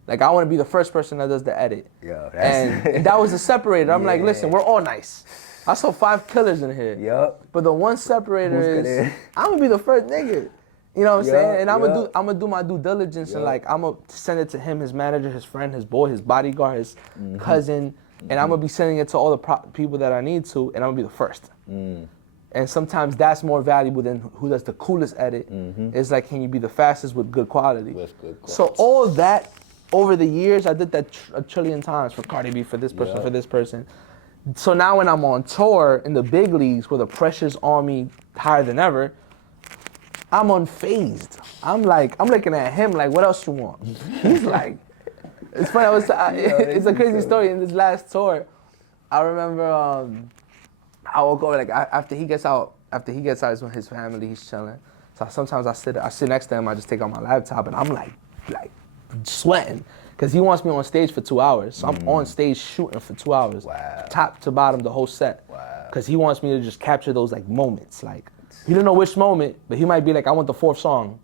Like, I want to be the first person that does the edit. And that was the separator. I'm like, listen, we're all nice. I saw 5 killers in here. But the one separator is, I'm going to be the first nigga. You know what I'm saying? And I'm gonna do my due diligence and like I'm gonna send it to him, his manager, his friend, his boy, his bodyguard, his cousin, and I'm gonna be sending it to all the people that I need to, and I'm gonna be the first. And sometimes that's more valuable than who does the coolest edit. It's like, can you be the fastest with good quality? So all that over the years, I did that a trillion times for Cardi B, for this person, for this person. So now when I'm on tour in the big leagues where the pressure's on me higher than ever, I'm unfazed. I'm looking at him like, what else you want? He's like, it's funny. It's a crazy story. In this last tour, I remember I will go like after he gets out with his family, he's chilling. So sometimes I sit next to him. I just take out my laptop and I'm like sweating because he wants me on stage for 2 hours. So I'm on stage shooting for 2 hours, top to bottom, the whole set. Because he wants me to just capture those like moments, like. He don't know which moment, but he might be like, I want the 4th song,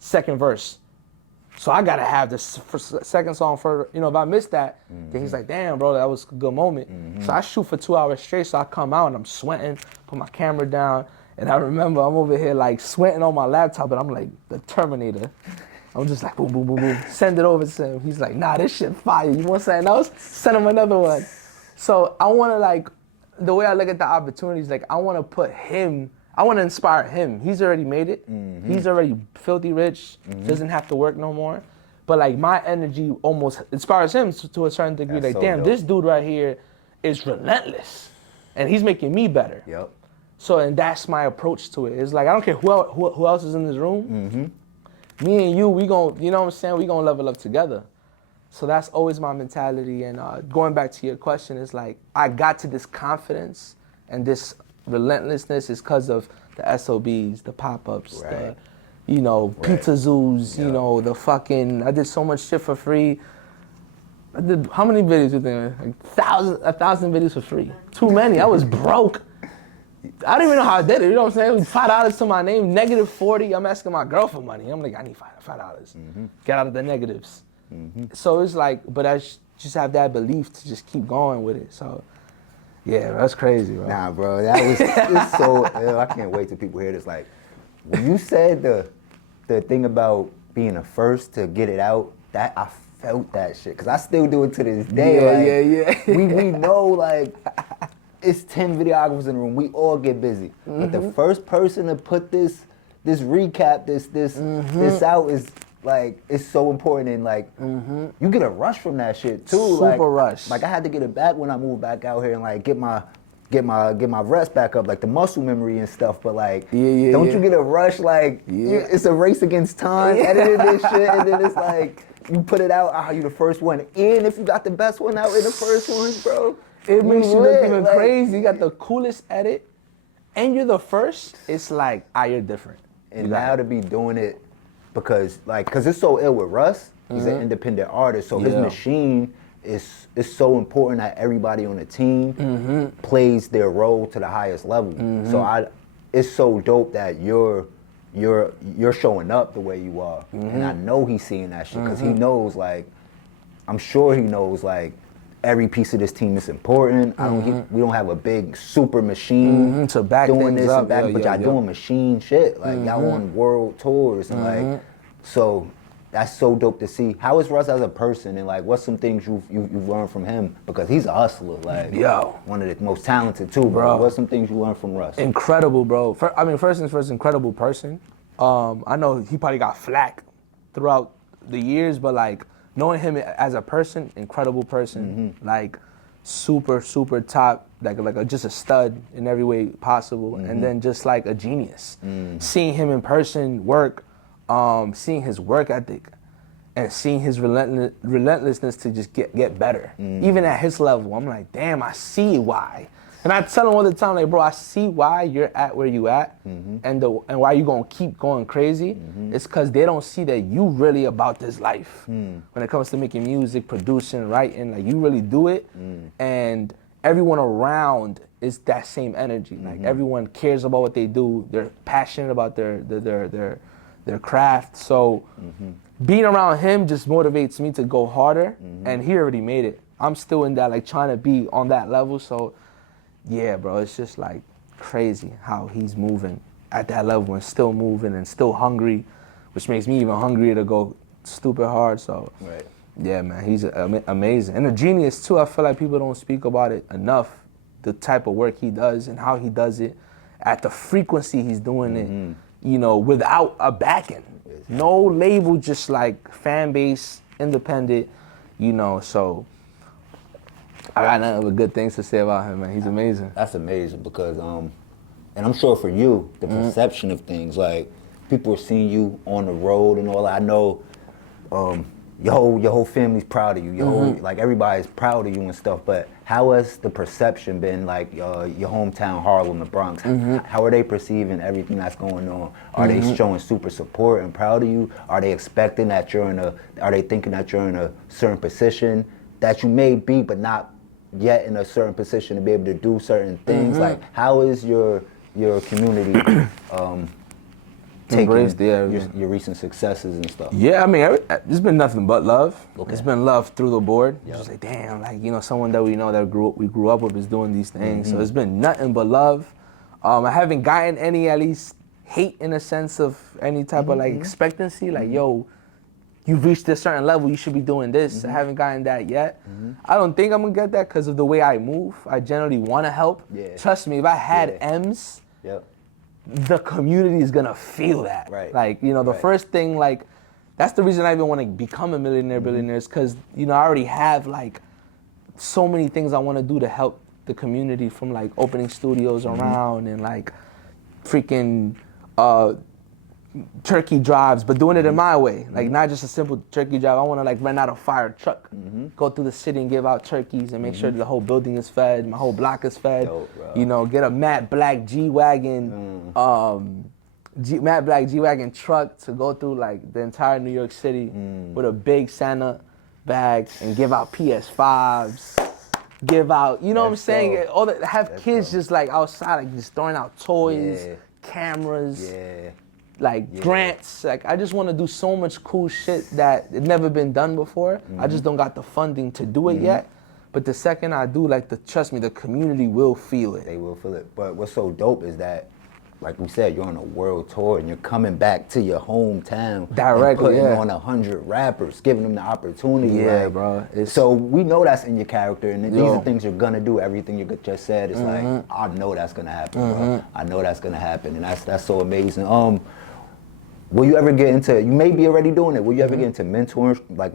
2nd verse. So I gotta have the 2nd song for, if I miss that, then he's like, damn, bro, that was a good moment. So I shoot for 2 hours straight, so I come out and I'm sweating, put my camera down, and I remember I'm over here like sweating on my laptop, and I'm like the Terminator. I'm just like, boom, boom, boom, boom, send it over to him. He's like, nah, this shit fire. You want something else? Send him another one. So I wanna like, the way I look at the opportunities, like I wanna put him, I want to inspire him. He's already made it. He's already filthy rich, doesn't have to work no more. But like my energy almost inspires him to a certain degree. That's like, so damn, dope. This dude right here is relentless. And he's making me better. So, and that's my approach to it. It's like, I don't care who else is in this room. Me and you, we gon', you know what I'm saying? We gonna level up together. So that's always my mentality. And going back to your question, it's like, I got to this confidence and this relentlessness is because of the SOBs, the pop-ups, the, pizza zoos, the fucking, I did so much shit for free. I did, how many videos you think? Like 1,000 videos for free. Too many, I was broke. I don't even know how I did it, you know what I'm saying? $5 to my name, -40, I'm asking my girl for money. I'm like, I need $5. Get out of the negatives. So it's like, but I just have that belief to just keep going with it, so. Yeah, that's crazy, bro. Nah, bro, it's so ill. I can't wait till people hear this. Like, when you said the thing about being the first to get it out, that I felt that shit. Because I still do it to this day. We know, like, it's 10 videographers in the room. We all get busy. But the first person to put this recap, this out is, like, it's so important, and like you get a rush from that shit too. Super rush. Like I had to get it back when I moved back out here and like get my reps back up, like the muscle memory and stuff. But like, don't you get a rush? Like it's a race against time, editing this shit, and then it's like you put it out. You the first one, and if you got the best one out in the first one, bro, it makes you look even crazy. You got the coolest edit, and you're the first. It's like, you're different. And now to be doing it. Because it's so ill with Russ, he's an independent artist, so his machine is so important that everybody on the team plays their role to the highest level. So it's so dope that you're showing up the way you are, and I know he's seeing that shit because he knows, like, I'm sure he knows, like, every piece of this team is important. We don't have a big super machine to back doing things this up. and back, but y'all doing machine shit. Like y'all on world tours and like, so that's so dope to see. How is Russ as a person, and like, what's some things you've learned from him? Because he's a hustler, like one of the most talented too, bro. What's some things you learned from Russ? Incredible, bro. First things first, incredible person. I know he probably got flack throughout the years, but like, knowing him as a person, incredible person, like super, super top, like just a stud in every way possible, and then just like a genius. Seeing him in person work, seeing his work ethic, and seeing his relentlessness to just get better. Even at his level, I'm like, damn, I see why. And I tell him all the time, like, bro, I see why you're at where you at, and why you gonna keep going crazy. It's because they don't see that you really about this life. When it comes to making music, producing, writing, like you really do it, and everyone around is that same energy. Like everyone cares about what they do. They're passionate about their craft. So being around him just motivates me to go harder, and he already made it. I'm still in that, like, trying to be on that level. So yeah, bro, it's just like crazy how he's moving at that level and still moving and still hungry, which makes me even hungrier to go stupid hard. So yeah, man, he's amazing. And a genius too. I feel like people don't speak about it enough, the type of work he does and how he does it, at the frequency he's doing it, you know, without a backing. No label, just like fan base, independent, you know, so I got nothing but good things to say about him, man. He's amazing. That's amazing because, and I'm sure for you, the perception of things, like people are seeing you on the road and all that. I know your whole family's proud of you. Your whole, like, everybody's proud of you and stuff. But how has the perception been, like your hometown, Harlem, the Bronx? How are they perceiving everything that's going on? Are they showing super support and proud of you? Are they expecting that are they thinking that you're in a certain position that you may be, but not yet in a certain position to be able to do certain things? Like, how is your community taking your recent successes and stuff? Yeah, I mean, there's been nothing but love. It's been love through the board. Just like, damn, like, you know, someone that we know that we grew up with is doing these things. So it's been nothing but love. I haven't gotten any, at least, hate in a sense of any type of, like, expectancy. Like, yo, you've reached a certain level, you should be doing this. I haven't gotten that yet. I don't think I'm gonna get that because of the way I move. I generally want to help. Trust me, if I had M's, the community is gonna feel that. Like, you know, the first thing, like, that's the reason I even want to become a billionaire is because, you know, I already have, like, so many things I want to do to help the community, from, like, opening studios around and, like, freaking turkey drives, but doing it in my way. Like, not just a simple turkey drive. I want to, like, rent out a fire truck, go through the city and give out turkeys and make sure that the whole building is fed, my whole block is fed. Dope, you know, get a matte black G-Wagon, matte black G-Wagon truck to go through, like, the entire New York City with a big Santa bag and give out PS5s. Give out, you know what I'm saying? Have kids just, like, outside, like, just throwing out toys, cameras. Like, grants. Like, I just want to do so much cool shit that it never been done before. I just don't got the funding to do it yet. But the second I do, like, trust me, the community will feel it. They will feel it. But what's so dope is that, like we said, you're on a world tour and you're coming back to your hometown directly, and putting on 100 rappers, giving them the opportunity. Yeah, like, bro. So we know that's in your character, and these are things you're gonna do. Everything you just said is like, I know that's gonna happen, bro. I know that's gonna happen, and that's so amazing. Will you ever get into, you may be already doing it, will you ever get into mentoring, like,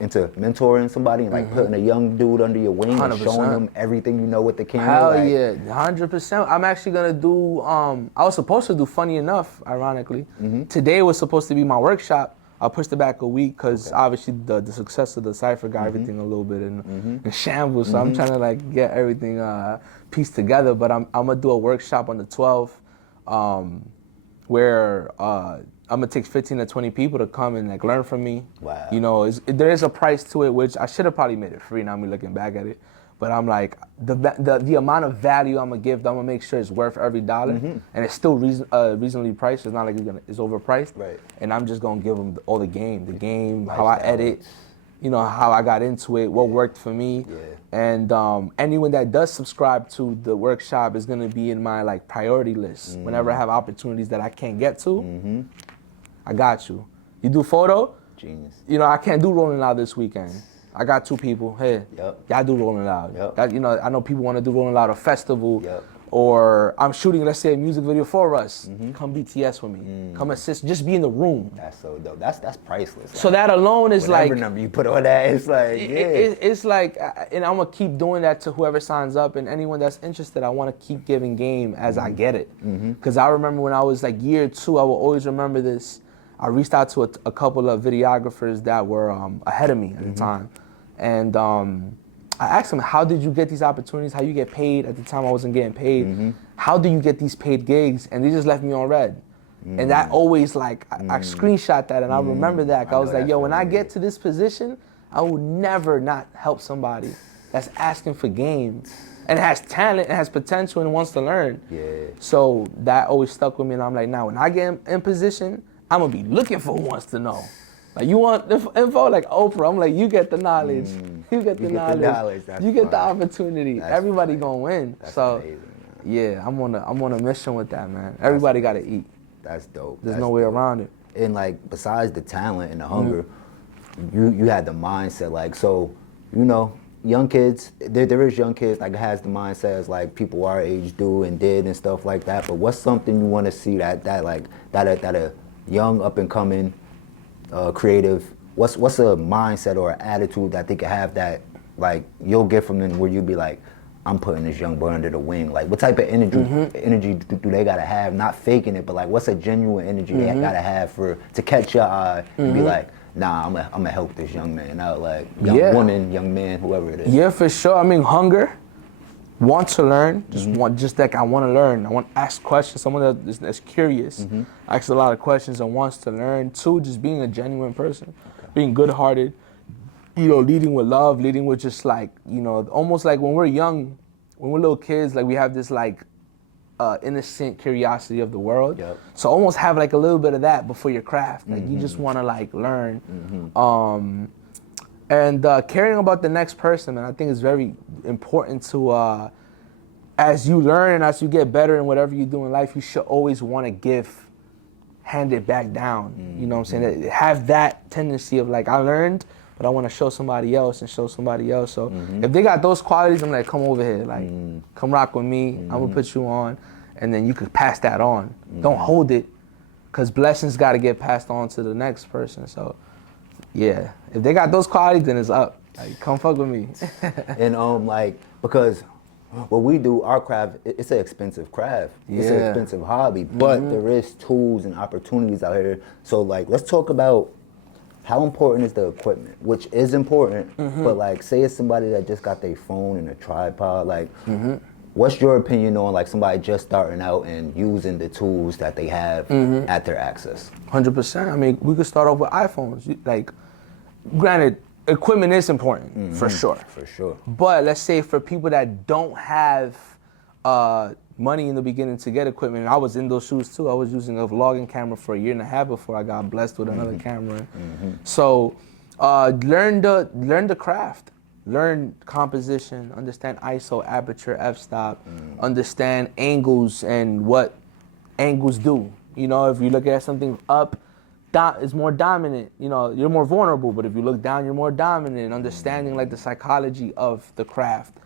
into mentoring somebody and, like, putting a young dude under your wing 100%. And showing them everything you know with the camera? Hell yeah, 100%. I'm actually gonna do, I was supposed to do, funny enough, ironically. Today was supposed to be my workshop. I pushed it back a week because obviously the success of the cypher got everything a little bit in shambles. So I'm trying to, like, get everything pieced together. But I'm gonna do a workshop on the 12th. Where I'm gonna take 15 to 20 people to come and, like, learn from me. Wow. You know, there is a price to it, which I should have probably made it free. Now I'm looking back at it, but I'm like, the amount of value I'm gonna give, I'm gonna make sure it's worth every dollar, and it's still reasonably priced. It's not like it's overpriced. Right. And I'm just gonna give them all the game, how I edit, you know, how I got into it, what worked for me. And anyone that does subscribe to the workshop is gonna be in my, like, priority list. Whenever I have opportunities that I can't get to, I got you. You do photo? Genius. You know, I can't do Rolling Loud this weekend. I got 2 people. Hey, y'all do Rolling Loud. That, you know, I know people want to do Rolling Loud, a festival. Or I'm shooting, let's say, a music video for Russ. Come BTS with me. Come assist. Just be in the room. That's so dope. That's priceless. So that alone is whatever like, number you put on that, it's like, it's like, and I'm gonna keep doing that to whoever signs up, and anyone that's interested. I want to keep giving game as I get it. Because I remember when I was, like, year 2, I will always remember this. I reached out to a couple of videographers that were ahead of me at the time, and I asked them, how did you get these opportunities? How you get paid? At the time, I wasn't getting paid. How do you get these paid gigs? And they just left me on red. And that always, like, I screenshot that, and I remember that. I was like, yo, when I get to this position, I will never not help somebody that's asking for game and has talent and has potential and wants to learn. Yeah. So that always stuck with me, and I'm like, now when I get in position, I'm gonna be looking for who wants to know. Like, you want the info? Like Oprah, I'm like, you get the knowledge. You get the knowledge. You get the opportunity. Everybody gonna win. That's so amazing, yeah, I'm on a mission with that, man. Everybody gotta eat. That's dope. There's no way around it. And like, besides the talent and the hunger, you had the mindset. Like, so, you know, young kids, there is young kids like has the mindset as like people our age do and did and stuff like that. But what's something you want to see that a young up and coming creative, what's a mindset or an attitude that they could have that like you'll get from them where you'll be like, I'm putting this young boy under the wing. Like, what type of energy do they gotta have? Not faking it, but like, what's a genuine energy they gotta have to catch your eye and be like, nah, I'm gonna help this young man out, like young woman, young man, whoever it is. Yeah, for sure. I mean, hunger, want to learn, just like I want to learn. I want to ask questions. Someone that's curious, asks a lot of questions and wants to learn. Two, just being a genuine person, being good-hearted. You know, leading with love, leading with just like, you know, almost like when we're young, when we're little kids, like we have this like innocent curiosity of the world. Yep. So almost have like a little bit of that before your craft. Like you just want to like learn. And caring about the next person, man, I think is very important to, as you learn and as you get better in whatever you do in life, you should always want to hand it back down. You know what I'm saying? Have that tendency of like, I learned, but I want to show somebody else and show somebody else. So if they got those qualities, I'm like, come over here, like, come rock with me. I'm gonna put you on, and then you could pass that on. Don't hold it, because blessings got to get passed on to the next person. So yeah, if they got those qualities, then it's up. Like, come fuck with me. And like, because what we do, our craft, it's an expensive craft. It's an expensive hobby, but there is tools and opportunities out here. So like, let's talk about how important is the equipment, which is important, but like, say it's somebody that just got their phone and a tripod, like, what's your opinion on like somebody just starting out and using the tools that they have at their access? 100%. I mean, we could start off with iPhones. Like, granted, equipment is important, for sure. For sure. But let's say for people that don't have money in the beginning to get equipment, and I was in those shoes too. I was using a vlogging camera for a year and a half before I got blessed with another camera. So learn the craft. Learn composition, understand ISO, aperture, f-stop, understand angles and what angles do. You know, if you look at something up, it's more dominant. You know, you're more vulnerable, but if you look down, you're more dominant. Understanding like the psychology of the craft.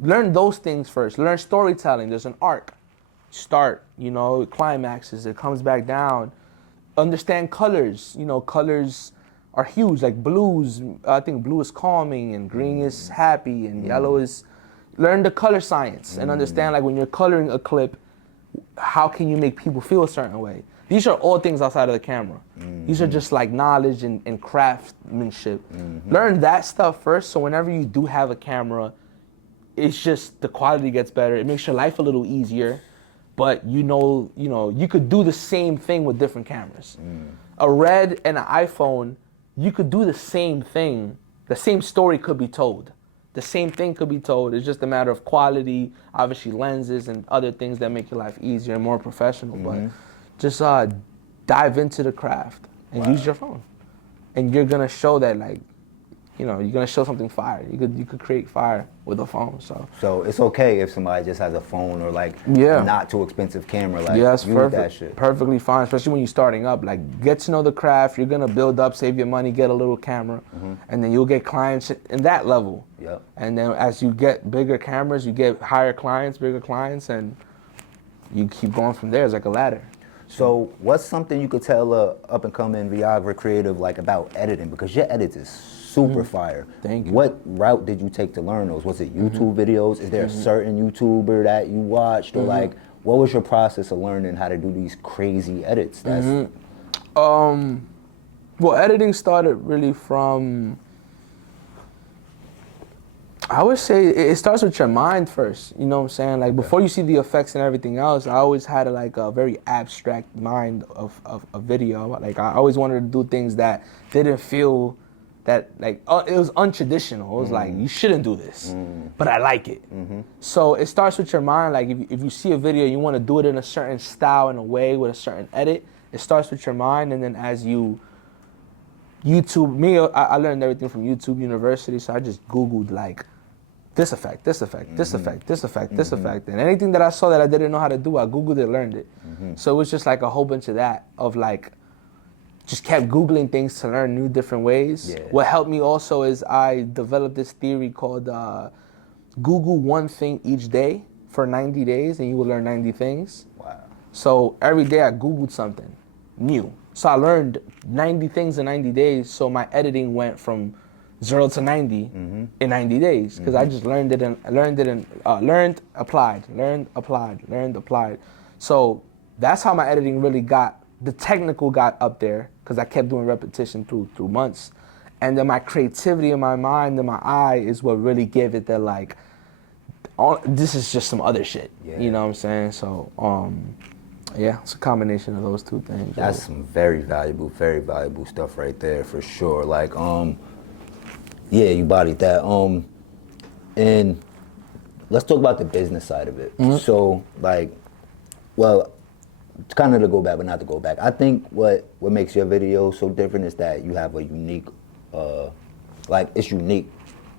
Learn those things first. Learn storytelling. There's an arc. Start, you know, climaxes. It comes back down. Understand colors. You know, colors are huge. Like blues, I think blue is calming and green is happy and yellow is... Learn the color science and understand like when you're coloring a clip, how can you make people feel a certain way? These are all things outside of the camera. These are just like knowledge and craftsmanship. Learn that stuff first, so whenever you do have a camera, it's just the quality gets better. It makes your life a little easier, but you know, you could do the same thing with different cameras. A Red and an iPhone, you could do the same thing. The same story could be told. The same thing could be told. It's just a matter of quality, obviously lenses and other things that make your life easier and more professional. But just dive into the craft and use your phone. And you're gonna show that, like, you know, you're gonna show something fire. You could create fire with a phone. So it's okay if somebody just has a phone or like a not too expensive camera. Like, use that shit. Perfectly fine, especially when you're starting up. Like, get to know the craft. You're gonna build up, save your money, get a little camera, and then you'll get clients in that level. And then as you get bigger cameras, you get higher clients, bigger clients, and you keep going from there. It's like a ladder. So what's something you could tell a up-and-coming videographer creative like about editing? Because your edits is super fire. Thank you. What route did you take to learn those? Was it YouTube videos? Is there a certain YouTuber that you watched? Or like, what was your process of learning how to do these crazy edits? Well, editing started really from I would say it starts with your mind first. You know what I'm saying? Like before you see the effects and everything else, I always had a very abstract mind of a video. Like I always wanted to do things that didn't feel that like it was untraditional. It was like you shouldn't do this, but I like it. So it starts with your mind. Like if you see a video, you want to do it in a certain style, in a way with a certain edit. It starts with your mind, and then as you I learned everything from YouTube University. So I just Googled like this effect, this effect, this effect, this effect, this effect, and anything that I saw that I didn't know how to do, I Googled it, learned it. So it was just like a whole bunch of that of like. Just kept Googling things to learn new different ways. Yeah. What helped me also is I developed this theory called Google one thing each day for 90 days and you will learn 90 things. Wow. So every day I Googled something new. So I learned 90 things in 90 days. So my editing went from 0 to 90 in 90 days because I just learned, applied. So that's how my editing really the technical got up there because I kept doing repetition through months. And then my creativity in my mind and my eye is what really gave it that like, this is just some other shit. Yeah. You know what I'm saying? So, yeah, it's a combination of those two things. That's some very valuable stuff right there for sure. Like, yeah, you bodied that. And let's talk about the business side of it. So, like, well, it's kind of to go back, but not to go back. I think what makes your video so different is that you have a unique, it's unique.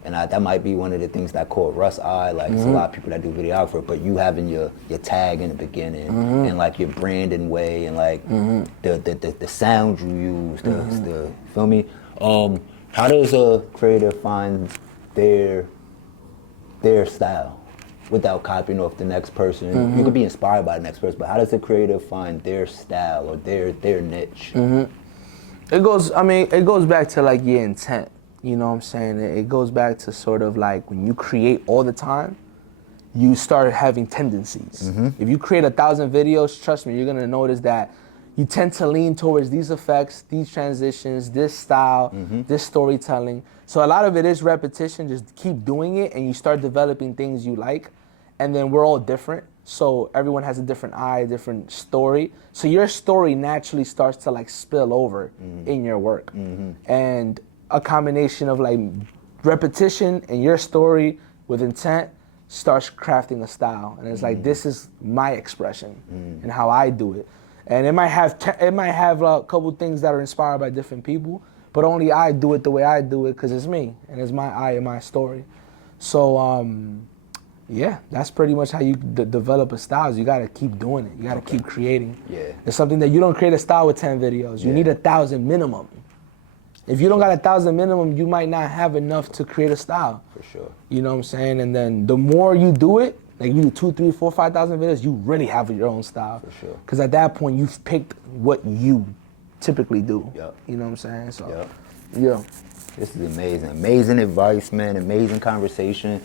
And that might be one of the things that caught Russ' eye. Like, it's a lot of people that do videography, but you having your tag in the beginning and like your branding way and like the sound you use, the feel me? How does a creator find their style without copying off the next person? You could be inspired by the next person, but how does a creator find their style or their niche? It goes back to like your intent. You know what I'm saying? It goes back to sort of like when you create all the time, you start having tendencies. If you create 1,000 videos, trust me, you're gonna notice that you tend to lean towards these effects, these transitions, this style, this storytelling. So a lot of it is repetition, just keep doing it and you start developing things you like. And then we're all different. So everyone has a different eye, a different story. So your story naturally starts to like spill over in your work. And a combination of like repetition and your story with intent starts crafting a style. And it's like, this is my expression and how I do it. And it might have a couple things that are inspired by different people, but only I do it the way I do it because it's me and it's my eye and my story. So yeah, that's pretty much how you develop a style. You gotta keep doing it. You gotta keep creating. Yeah. It's something that you don't create a style with 10 videos. You need 1,000 minimum. If you don't got 1,000 minimum, you might not have enough to create a style. For sure. You know what I'm saying? And then the more you do it, like you do 2, 3, 4, 5,000 videos, you really have your own style. For sure. Because at that point, you've picked what you typically do. Yep. You know what I'm saying? So, yeah. This is amazing. Amazing advice, man. Amazing conversation.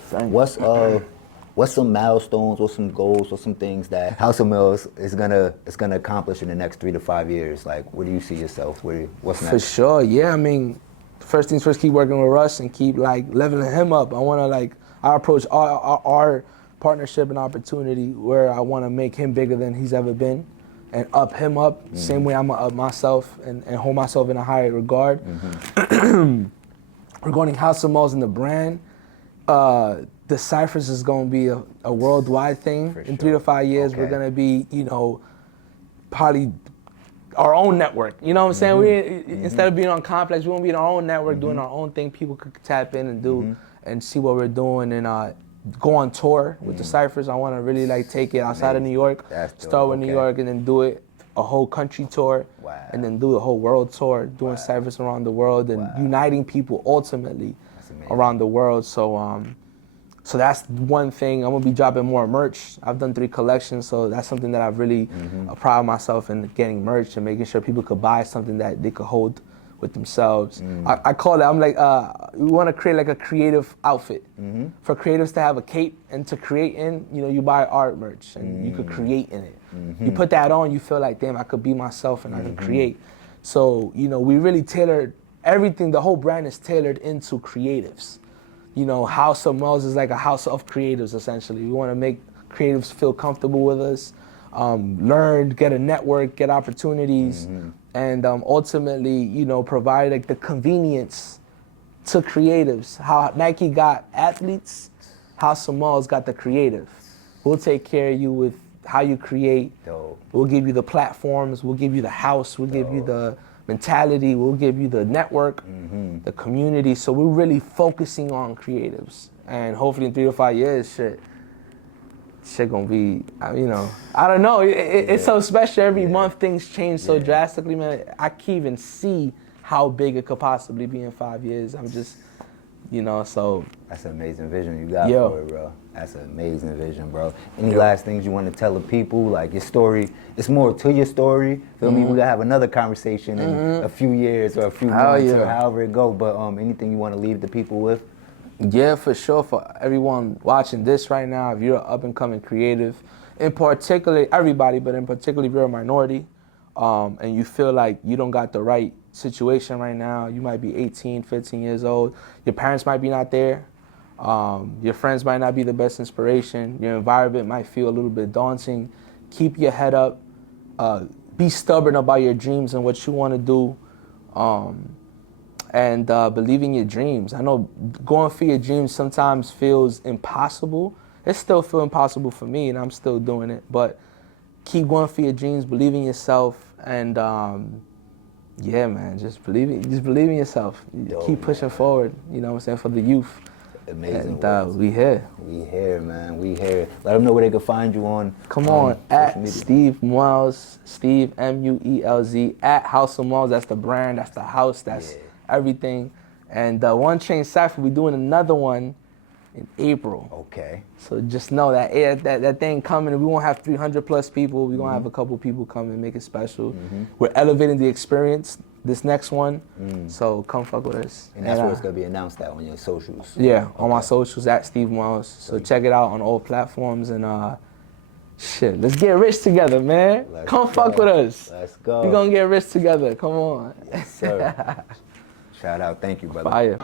What's some milestones, what's some goals, what's some things that House of Muelz is gonna accomplish in the next 3 to 5 years? Like, where do you see yourself? What's next? For sure, yeah. I mean, first things first, keep working with Russ and keep like leveling him up. I approach our partnership and opportunity where I want to make him bigger than he's ever been and up him up. Same way I'm gonna up myself and hold myself in a higher regard. Regarding House of Muelz and the brand, the ciphers is going to be a worldwide thing. In 3 to 5 years, we're going to be, probably our own network. You know what I'm saying? We instead of being on Complex, we want to be in our own network, doing our own thing. People could tap in and do and see what we're doing and go on tour with the ciphers. I want to really like take it outside of New York, start with New York, and then do it a whole country tour, and then do a whole world tour, doing ciphers around the world and uniting people ultimately around the world. So that's one thing. I'm gonna be dropping more merch. I've done 3 collections, so that's something that I've really pride myself in getting merch and making sure people could buy something that they could hold with themselves. I call it, I'm like, we wanna create like a creative outfit. For creatives to have a cape and to create in, you buy art merch and you could create in it. You put that on, you feel like, damn, I could be myself and I can create. So, we really tailored everything, the whole brand is tailored into creatives. you know, House of Muelz is like a house of creatives, essentially. We want to make creatives feel comfortable with us, learn, get a network, get opportunities, and ultimately, you know, provide like the convenience to creatives. How Nike got athletes, House of Muelz got the creative. We'll take care of you with how you create. Dope. We'll give you the platforms, we'll give you the house, we'll give you the mentality, we'll give you the network, the community. So we're really focusing on creatives. And hopefully in 3 to 5 years, shit gonna be, you know, I don't know. It's so special. Every month things change so drastically, man. I can't even see how big it could possibly be in 5 years. I'm just, you know, so. That's an amazing vision you got for it, bro. That's an amazing vision, bro. Any last things you want to tell the people? Like your story, it's more to your story. Feel me? We're gonna have another conversation in a few years or a few months or however it go. But anything you want to leave the people with? Yeah, for sure. For everyone watching this right now, if you're an up-and-coming creative, in particular, everybody, but in particular, if you're a minority, and you feel like you don't got the right situation right now, you might be 18, 15 years old, your parents might be not there, your friends might not be the best inspiration, your environment might feel a little bit daunting, keep your head up, be stubborn about your dreams and what you want to do, and believe in your dreams. I know going for your dreams sometimes feels impossible. It still feels impossible for me, and I'm still doing it. But keep going for your dreams, believe in yourself, and yeah, man, just believe in yourself. Keep pushing forward. You know what I'm saying, for the youth. Amazing. And we here. We here, man. We here. Let them know where they can find you on. Come on, at Steve Muelz, Steve Muelz, at House of Muelz. That's the brand. That's the house. That's everything. And One Chain Cypher, we're doing another one in April. Okay. So just know that that thing coming. We won't have 300 plus people. We're gonna have a couple people come and make it special. We're elevating the experience this next one. So come fuck with us. And that's where it's gonna be announced at on your socials. Yeah, on my socials at Steve Muelz. So check it out on all platforms and shit, let's get rich together, man. Come fuck with us. Let's go. We're gonna get rich together. Come on. Yes, sir. Shout out. Thank you, brother. Fire.